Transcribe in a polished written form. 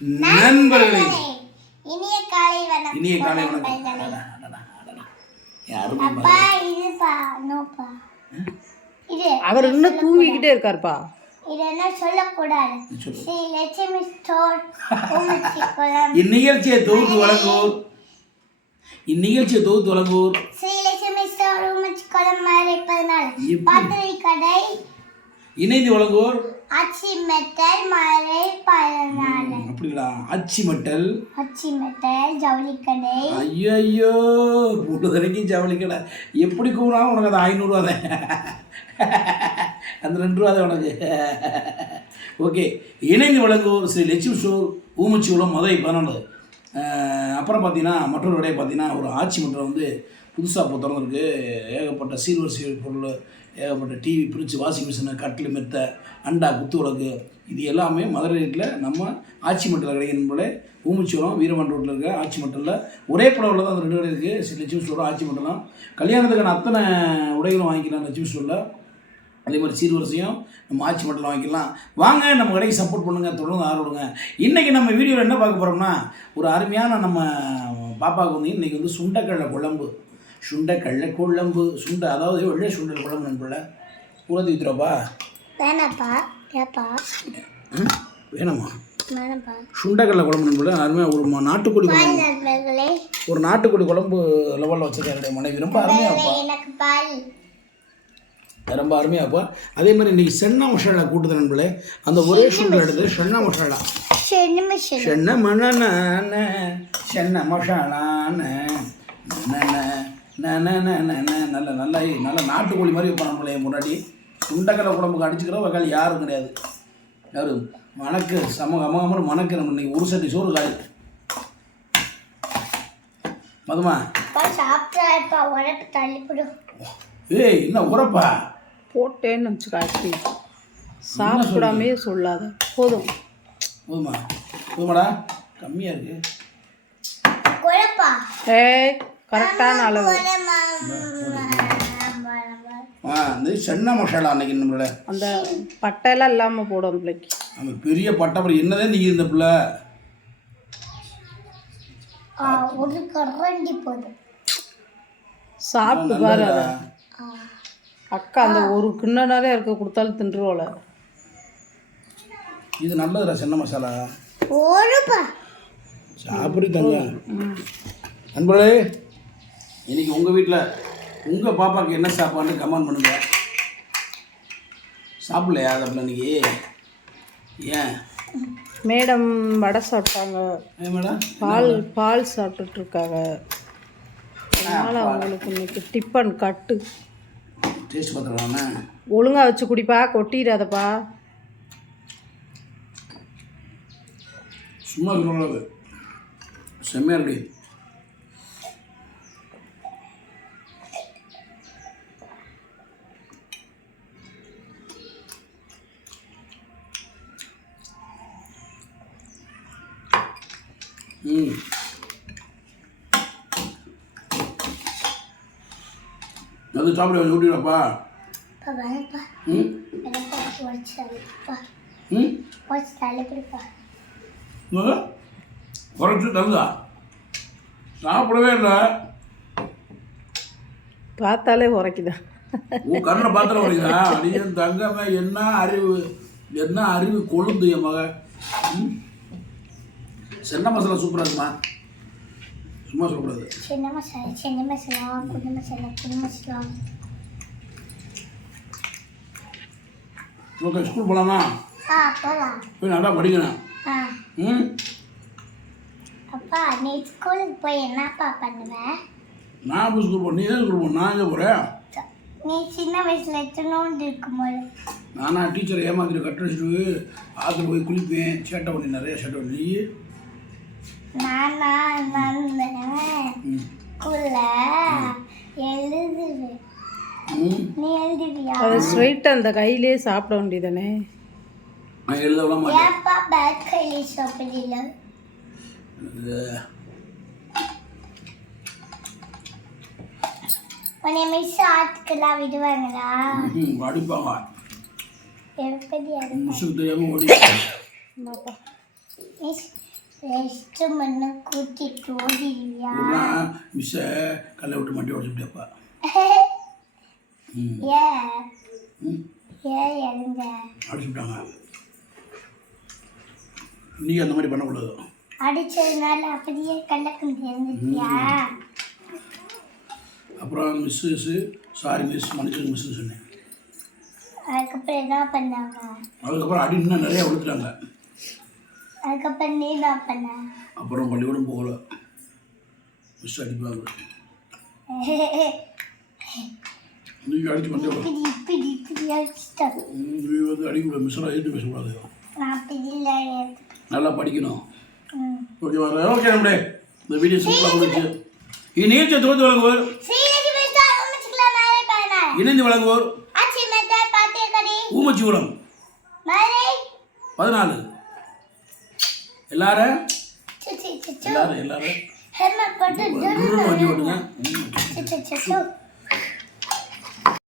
நண்பர்களே இனிய காலை வணக்கம். அப்பா இதுப்பா நோப்பா இது அவர் இன்னும் தூங்கிக்கிட்டே இருக்காருப்பா. இது என்ன சொல்லக்கூடாது. ஸ்ரீ லட்சுமி ஸ்டோர் இந்நிகழ்ச்சியை தொகுத்து வழங்குவோர் ஸ்ரீ லட்சுமி ஸ்டோர் ஊமச்சிக்குளம் மறை 14 பாத்திரை கடை இணைந்து வழங்குவோர் ஆச்சி மெட்டல் மறை 14. அப்படிங்களா? ஆச்சி மெட்டல் ஜவுளி கடை. ஐயோ பொழுதுரைக்கும் ஜவுளி கடை எப்படி கூப்பிடாலும் உனக்கு அது 500 ரூபா தான். அந்த 2 ரூபா தான் உனக்கு. ஓகே, இணைந்து வழங்குவோர் ஸ்ரீ லட்சுமி ஸ்டோர் ஊமச்சிக்குளம் மதுரை 14. அப்புறம் பார்த்தீங்கன்னா மற்றொரு கடையை பார்த்தீங்கன்னா ஒரு ஆச்சி மெட்டல் வந்து புதுசாக இப்போ திறந்துருக்கு. ஏகப்பட்ட சீர்வரிசை பொருள், ஏகப்பட்ட டிவி, ஃப்ரிட்ஜ், வாஷிங் மிஷினு, கட்டில், மெத்தை, அண்டா, குத்து விளக்கு, இது எல்லாமே மதுரை ரேட்டில் நம்ம ஆச்சி மெட்டல் கிடைக்கணும் போல. ஊமச்சிக்குளம் வீரமன் ரோட்டில் இருக்க ஆச்சி மெட்டலில் ஒரே படவில் தான் அந்த 2 கடை இருக்குது. ஸ்ரீ லட்சுமி ஸ்டோரும் ஆச்சி மெட்டலாம். கல்யாணத்துக்கான அத்தனை உடைகளும் வாங்கிக்கலாம் லட்சுமி ஸ்டோரில். அதே மாதிரி சீர்வரிசையும் நம்ம ஆச்சி மெட்டல் வாங்கிக்கலாம். வாங்க, நம்ம கடைக்கு சப்போர்ட் பண்ணுங்கள், தொடர்ந்து ஆதரவுடுங்க. இன்றைக்கி நம்ம வீடியோவில் என்ன பார்க்க போகிறோம்னா, ஒரு அருமையான நம்ம பாப்பாவுக்கு வந்து இன்றைக்கி வந்து சுண்டைக்கடலை குழம்பு, அதாவது வெள்ளை சுண்டல் குழம்பு நண்பர்கள ஊறதி ஊற்றுறப்பா. வேணாமா? சுண்டைக்கடலை குழம்பு நண்பர்கள அருமையாக ஒரு நாட்டுக்கோழி குழம்பு லெவலில் வச்சுருக்காரு மனைவி. ரொம்ப அருமையாப்பா, ரொம்ப அருமையாப்பா. அதே மாதிரி இன்றைக்கி சென்னா மசாலா கூட்டுது நண்பர்களே. அந்த ஒரே சுண்டல் எடுத்து சென்னா மசாலா நல்ல நாட்டுக்கோழி மாதிரி வைப்பான் நம்மளே. முன்னாடி சுண்டக்கடலை குழம்புக்கு அடிச்சுக்கிற வக்காளி யாரும் கிடையாது. யாரு மணக்கு அமகமன்னு மணக்கு. நம்ம இன்னைக்கு ஒரு சட்டி சோறு காய் மதுமா ஏய் என்ன உரப்பா போட்டேன்னு வச்சுக்காட்டி சாப்பிடாமே சொல்லாத. போதுமாடா, கம்மியாக இருக்கு. ஏய் கரெக்டான அளவு. இந்த சென்னா மசாலா அன்னைக்கு நம்மள அந்த பட்டையெல்லாம் இல்லாமல் போடும் பிள்ளைக்கு. அந்த பெரிய பட்டை அப்புறம் என்னதான் நீங்கள் இந்த பிள்ளை ஒரு கரண்டி போதும் சாப்பிட்டு பாரு. அக்கா அந்த ஒரு கிண்ணனாலே இருக்க கொடுத்தாலும் தின்றுவோல. இது நல்லதுடா சென்னா மசாலா. சாப்பிடுங்க நண்பர்களே. இன்றைக்கி உங்கள் வீட்டில் உங்கள் பாப்பாவுக்கு என்ன சாப்பாடுன்னு கமெண்ட் பண்ணுங்கள். சாப்பிடலையா அதை இன்னைக்கு? ஏன் மேடம் வடை சாப்பிட்டாங்க, மேடம் பால் சாப்பிட்டுட்ருக்காங்க. அதனால் அவங்களுக்கு இன்னைக்கு டிஃபன் கட்டு. டேஸ்ட் பார்த்துக்கலாம்ண்ணா. ஒழுங்காக வச்சு குடிப்பா, கொட்டிடாதப்பா. சும்மா சொல்லக்கூடாது, செம்மையாக இருக்கு. அது சாப்பிட ஊட்டிடப்பா. குறைச்சி தருதா? சாப்பிடவே இல்லை. பார்த்தாலே உரைக்குதா? உன் கண்ணை பார்த்தாலே உரைக்குதா? அடியன் தங்கமே, என்ன அறிவு கொழுந்து என் மக. சென்னா மசாலா சூப்பராக இருக்குமா? சும்மா சொல்லக்கூடாது. சென்னா மசாலா குண்டு மசாலா. ஓகே, ஸ்கூல் போகலாமா? போய் நல்லா படிக்கணும். அப்பா நீ ஸ்கூலுக்கு போய் என்னப்பா பண்ணுவேன்? நான் போய் ஸ்கூல் போகிறேன். நீ தான் ஸ்கூல் போகிறேன். நான் எங்கே போகிறேன்? நீ சின்ன வயசில் எத்தனோண்டு இருக்கும்போது நானா டீச்சரை ஏமாத்திட்டு கட்டடிச்சிட்டு ஆற்றுல போய் குளிப்பேன். சேட்டை பண்ணி நிறைய சேட்டை பண்ணி. நானா ஸ்கூல்ல எழுதுவேன். நீ எழுதுவியா? அது ஸ்ட்ரைட்டாக அந்த கையிலே சாப்பிட வேண்டியதானே. நான் எழுதலாம் மாட்டேன். ஏப்பா பேக் கையிலே சாப்பிடல? உன்னை மிஸ் ஆத்துக்கெல்லாம் விடுவாங்களா? அடிப்பாங்க. எப்படி மிஸ்ஸுக்கு தெரியாமல் ஓடி மிஸ் ரெஸ்ட் பண்ண கூட்டிட்டு ஓடிடுவியா? மிஸ்ஸை கல்லை விட்டு மண்டி உடச்சுட்டேப்பா. ஏன் எழுந்த அடிச்சுட்டாங்க. நீ அந்த மாதிரி பண்ணக்கூடாது. அடிச்சதுனால அப்படியே கல்லக்கு இருந்துட்டியா? அப்புறம் மிஸ்ஸு சாரி மிஸ் மன்னிச்சு மிஸ்ன்னு சொன்னேன். அதுக்கப்புறம் என்ன பண்ணாங்க? அதுக்கப்புறம் அடி இன்னும் நிறையா விழுத்துட்டாங்க. அதுக்கப்புறம் நீ என்ன பண்ண? அப்புறம் பள்ளிக்கூடம் போகல. மிஸ் அடிப்பாங்க. நீங்கள் அடிச்சு பண்ணி இப்படி அடிச்சிட்டேன். நீ வந்து அடிக்கூடாது. மிஸ்ஸெல்லாம் எழுத்து பேசக்கூடாது. அப்படி இல்லை. நல்லா படிக்கணும். ஓகேவா? ஓகே நம்மளே இந்த வீடியோ சிம்பிளாக முடிச்சு. இந்நிகழ்ச்சியை தொகுத்து வழங்குவோர் இணைந்து வழங்குவோர் ஊமச்சிபுரம் 14. எல்லாரும் ஹெல்மெட் போட்டு வண்டி ஓட்டுங்க.